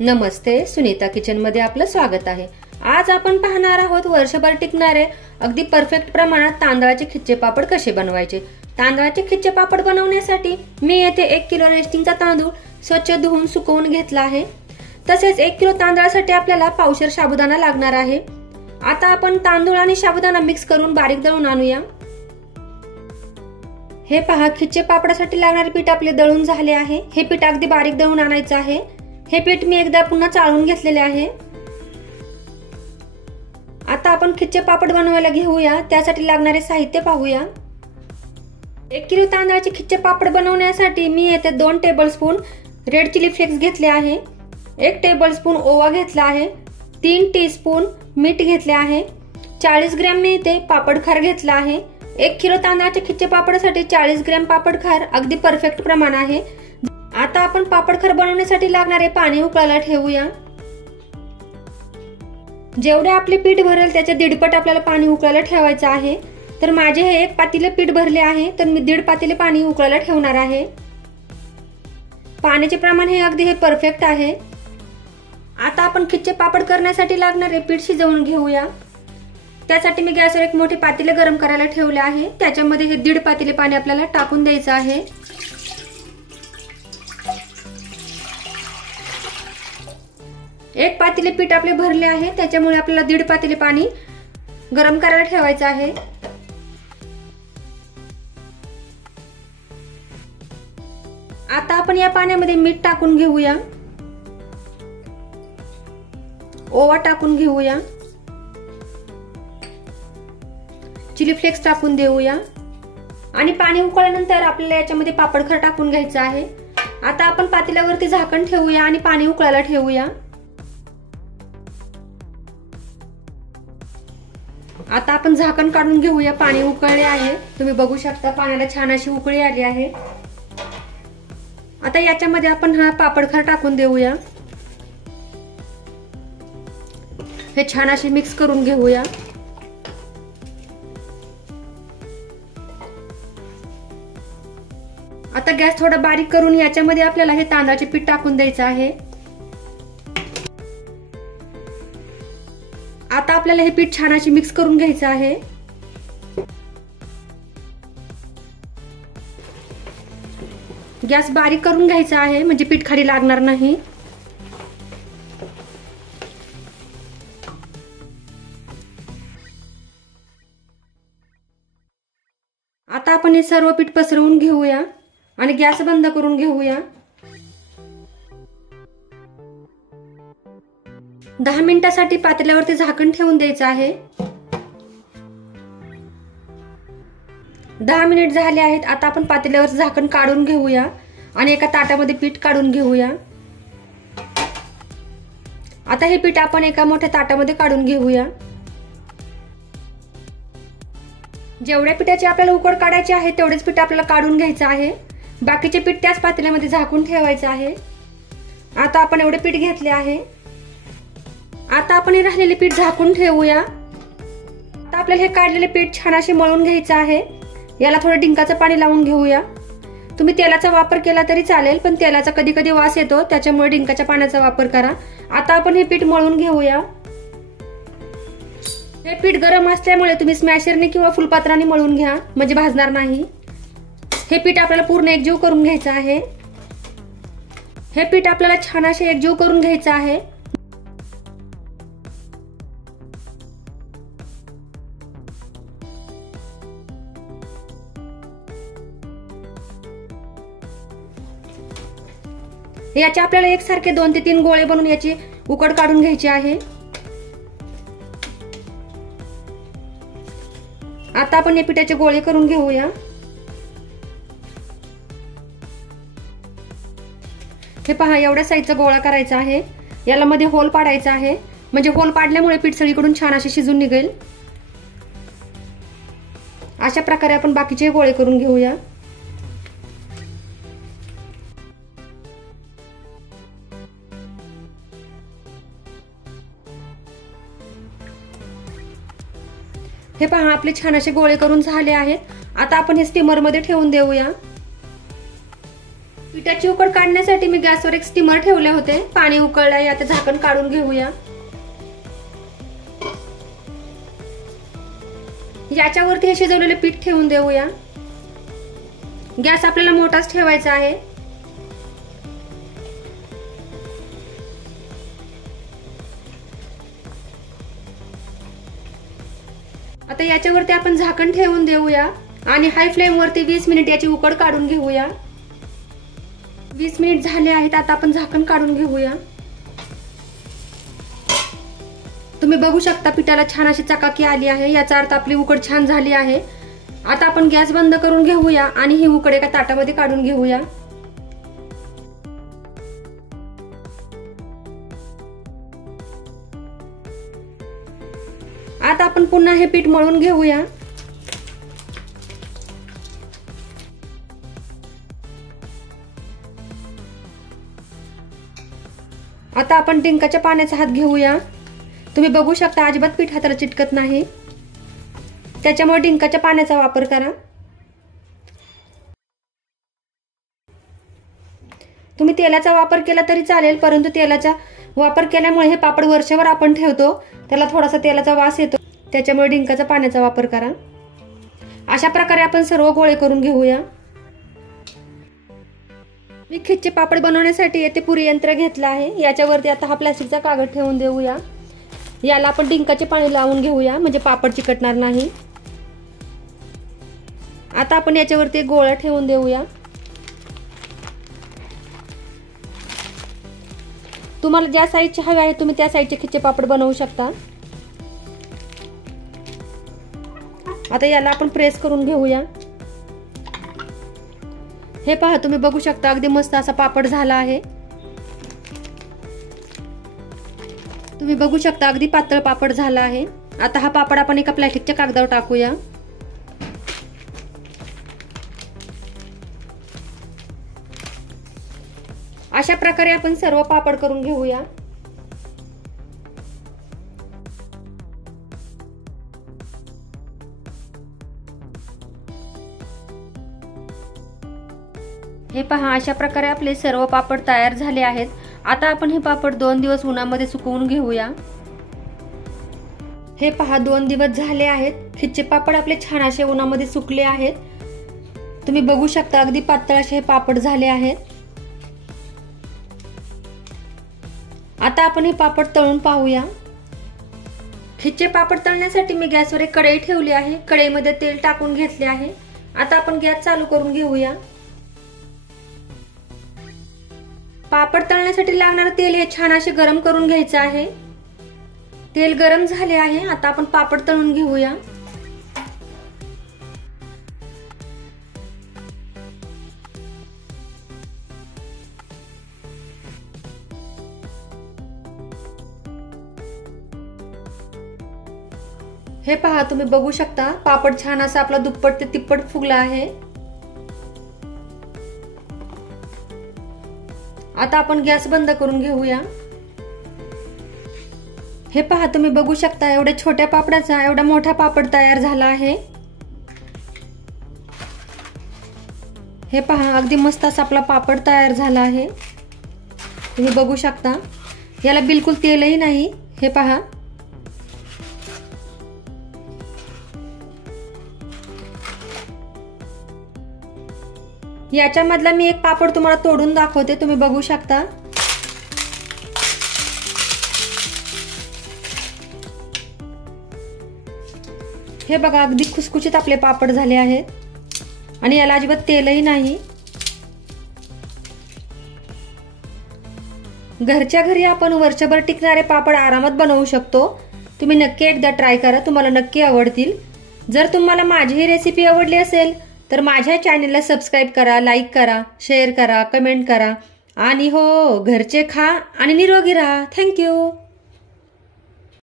नमस्ते, Sunita kitchen मध्ये आपलं स्वागत आहे। आज आपण पाहणार आहोत वर्षभर टिकणारे अगदी परफेक्ट प्रमाणात तांदळाचे खिच्चे पापड कसे बनवायचे। तांदळाचे खिच्चे पापड बनवण्यासाठी मी येथे 1 किलो रेस्टिंगचा तांदूळ स्वच्छ धुवून सुकवून घेतला आहे। तसेच 1 किलो तांदळासाठी आपल्याला पावशेर साबुदाणा लागणार आहे। आता आपण तांदूळ आणि साबुदाणा मिक्स करून बारीक दळून आणूया। हे पहा, खिच्चे पापडासाठी लागणारे पीठ आपले दळून झाले आहे। हे पीठ अगदी बारीक दळून आणायचे आहे। हे पीठ मी एकदा पुन्हा चाळून घेतलेले आहे। आता आपण खिच्चे पापड बनवायला घेऊया। त्यासाठी लागणारे साहित्य पाहूया। 1 किलो तांदळाचे खिच्चे पापड बनवण्यासाठी मी येथे 2 टेबलस्पून रेड चिली फ्लेक्स घेतले आहे, 1 टेबलस्पून ओवा घेतला आहे, 3 टीस्पून मीठ घेतले आहे, 40 ग्रॅम मी इथे पापड खार घेतला आहे। 1 किलो तांदळाचे खिच्चे पापडासाठी 40 ग्रॅम पापड खार अगदी परफेक्ट प्रमाण आहे। आता आपण पापड खार बनवण्यासाठी लागणारे पाणी उकळायला ठेवूया। जेवढे आपले पीठ भरेल त्याच्या दीडपट आपल्याला पाणी उकळायला ठेवायचं आहे। तर माझे हे 1 पातेले पीठ भरले आहे, तर मी 1.5 पातेले पाणी उकळायला ठेवणार आहे। पाण्याचे प्रमाण हे अगदी परफेक्ट आहे। आता आपण खिच्चे पापड करण्यासाठी लागणारे पीठ शिजवून घेऊया। त्यासाठी मी गॅसवर एक मोठे पातेले गरम करायला ठेवले आहे। त्याच्यामध्ये हे 1.5 पातेले पाणी आपल्याला टाकून द्यायचं आहे। 1 पातेले पीठ आपले भरले आहे, त्याच्यामुळे आपल्याला 1.5 पातेले पाणी गरम करायला ठेवायचं आहे। आता आपण या पाण्यामध्ये मीठ टाकून घेऊया, ओवा टाकून घेऊया, चिली फ्लेक्स टाकून देऊया आणि पाणी उकळल्यानंतर आपल्याला याच्यामध्ये पापड खार टाकून घ्यायचं आहे। आता आपण पातेल्यावरती झाकण ठेवूया आणि पाणी उकळायला ठेवूया। आता आपण झाकण काढून घेऊया। पाणी उकळले आहे, तुम्ही बघू शकता पाण्याला छान अशी उकळी आली आहे। आता याच्यामध्ये आपण हा पापड खार टाकून देऊया, हे छान असे मिक्स करून घेऊया। आता गॅस थोडा बारीक करून याच्यामध्ये आपल्याला हे तांदळाचे पीठ टाकून द्यायचं आहे। आता आपल्याला हे पीठ छान अशी मिक्स करून घ्यायचं आहे। गॅस बारीक करून घ्यायचा आहे, म्हणजे पीठ खाली लागणार नाही। आता आपण हे सर्व पीठ पसरवून घेऊया आणि गॅस बंद करून घेऊया। 10 मिनिटांसाठी पातेल्यावरती झाकण ठेवून द्यायचं आहे। 10 मिनिट झाले आहेत। आता आपण पातेल्यावर झाकण काढून घेऊया आणि एका ताटामध्ये पीठ काढून घेऊया। आता हे पीठ आपण एका मोठ्या ताटामध्ये काढून घेऊया। जेवढ्या पिठाची आपल्याला उकड काढायची आहे तेवढेच पीठ आपल्याला काढून घ्यायचं आहे। बाकीचे पीठ त्याच पातेल्यामध्ये झाकून ठेवायचं आहे। आता आपण एवढे पीठ घेतले आहे। आता आपण हे राहिलेले पीठ झाकून ठेवूया। आता आपल्याला हे काढलेले पीठ छान असे मळून घ्यायचं आहे। याला थोडं डिंकाचं पाणी लावून घेऊया। तुम्ही तेलाचा वापर केला तरी चालेल, पण तेलाचा कधी कधी वास येतो, त्याच्यामुळे डिंकाच्या पाण्याचा वापर करा। आता आपण हे पीठ मळून घेऊया। हे पीठ गरम असल्यामुळे तुम्ही स्मॅशरने किंवा फुलपात्राने मळून घ्या, म्हणजे भाजणार नाही। हे पीठ आपल्याला पूर्ण एकजीव करून घ्यायचं आहे। हे पीठ आपल्याला छान असे एकजीव करून घ्यायचं आहे। याचे आपल्याला एकसारखे 2 ते 3 गोळे बनवून याची उकड काढून घ्यायची आहे। आता आपण या पिठाचे गोळे करून घेऊया। हे पहा, एवढ्या साईजचा गोळा करायचा आहे। याला मध्ये होल पाडायचा आहे, म्हणजे होल पाडल्यामुळे पीठ सगळीकडून छान असे शिजून निघेल। अशा प्रकारे आपण बाकीचे गोळे करून घेऊया। हे पहा, आपले छान असे गोळे करून झाले आहेत। आता आपण हे स्टीमर मध्ये ठेवून देऊया। पिठाची उकड काढण्यासाठी मी गॅसवर एक स्टीमर ठेवले होते. पाणी उकळलंय, आता झाकण काढून घेऊया. याच्यावरती हे शिजवलेले पीठ ठेवून देऊया. गॅस आपल्याला मोठाच ठेवायचा आहे. आता याच्यावरती आपण झाकण ठेवून देऊया आणि हाय फ्लेम वरती 20 मिनिट याची उकड काढून घेऊया. 20 मिनिट झाले आहेत. आता आपण झाकण काढून घेऊया. तुम्ही बघू शकता पिठाला छान अशी चकाकी आली आहे. याचा अर्थ आपली उकड छान झाली आहे. आता आपण गॅस बंद करून घेऊया आणि ही उकड एका ताटामध्ये काढून घेऊया. आता आपण पुन्हा हे पीठ मळून घेऊया. आता आपण डिंकाच्या पाण्याचा हात घेऊया. तुम्ही बघू शकता अजिबात पीठ हाताला चिटकत नाही. त्याच्यामुळे डिंकाच्या पाण्याचा वापर करा. तुम्ही तेलाचा वापर केला तरी चालेल, परंतु तेलाचा वापर केल्यामुळे हे पापड वर्षभर आपण ठेवतो, त्याला थोडासा तेलाचा वास येतो. त्याच्यामुळे डिंकाच्या पाण्याचा वापर करा. अशा प्रकारे आपण सर्व गोळे करून घेऊया. मी खिचे पापड बनवण्यासाठी येथे पुरी यंत्र घेतलं आहे. याच्यावरती आता हा प्लास्टिकचा कागद ठेवून देऊया. याला आपण डिंकाचे पाणी लावून घेऊया, म्हणजे पापड चिकटणार नाही. आता आपण याच्यावरती गोळा ठेवून देऊया. तुम्हाला ज्या साईजचे हवे आहे तुम्ही त्या साईजचे खिचे पापड बनवू शकता. आता याला आपण प्रेस करून घेऊया. हे पहा, तुम्ही बघू शकता अगदी मस्त असा पापड झाला आहे. तुम्ही बघू शकता अगदी पातळ पापड झाला आहे. आता हा पापड आपण एका प्लास्टिकच्या कागदावर टाकूया. अशा प्रकारे आपण सर्व पापड करून घेऊया. हे पहा, अशा प्रकारे आपले सर्व पापड तयार झाले आहेत. आता आपण हे पापड 2 दिवस उन्हामध्ये सुकवून घेऊया. हे पहा, 2 दिवस झाले आहेत. खिचे पापड आपले छान असे उन्हामध्ये सुकले आहेत. तुम्ही बघू शकता अगदी पातळ असे हे पापड झाले आहेत. आता आपण हे पापड तळून पाहूया. खिचे पापड तळण्यासाठी मी गॅसवर एक कढई ठेवली आहे. कढईमध्ये तेल टाकून घेतले आहे. आता आपण गॅस चालू करून घेऊया. पापड तळण्यासाठी लागणारे तेल हे छान असे गरम करून घ्यायचे आहे. तेल गरम झाले आहे. आता आपण पापड तळून घेऊया. हे पहा, तुम्ही बघू शकता पापड छान असा आपला दुप्पट ते तिप्पट फुगला आहे. आता आपण गॅस बंद करून घेऊया. हे पहा, तुम्ही बघू शकता एवढ्या छोट्या पापडाचा एवढा मोठा पापड तयार झाला आहे. हे पहा, अगदी मस्त असा आपला पापड तयार झाला आहे. तुम्ही बघू शकता याला बिलकुल तेलही नाही. हे पहा, याच्यामधला मी एक पापड तुम्हाला तोडून दाखवते. तुम्ही बघू शकता. हे बघा, अगदी खुसखुशीत आपले पापड झाले आहेत आणि याला अजिबात तेलही नाही. घरच्या घरी आपण वर्षभर टिकणारे पापड आरामात बनवू शकतो. तुम्ही नक्की एकदा ट्राय करा, तुम्हाला नक्की आवडतील. जर तुम्हाला माझी ही रेसिपी आवडली असेल तर माझ्या चॅनलला सबस्क्राईब करा, लाईक करा, शेअर करा, कमेंट करा आणि हो, घरचे खा आणि निरोगी राहा. थँक्यू.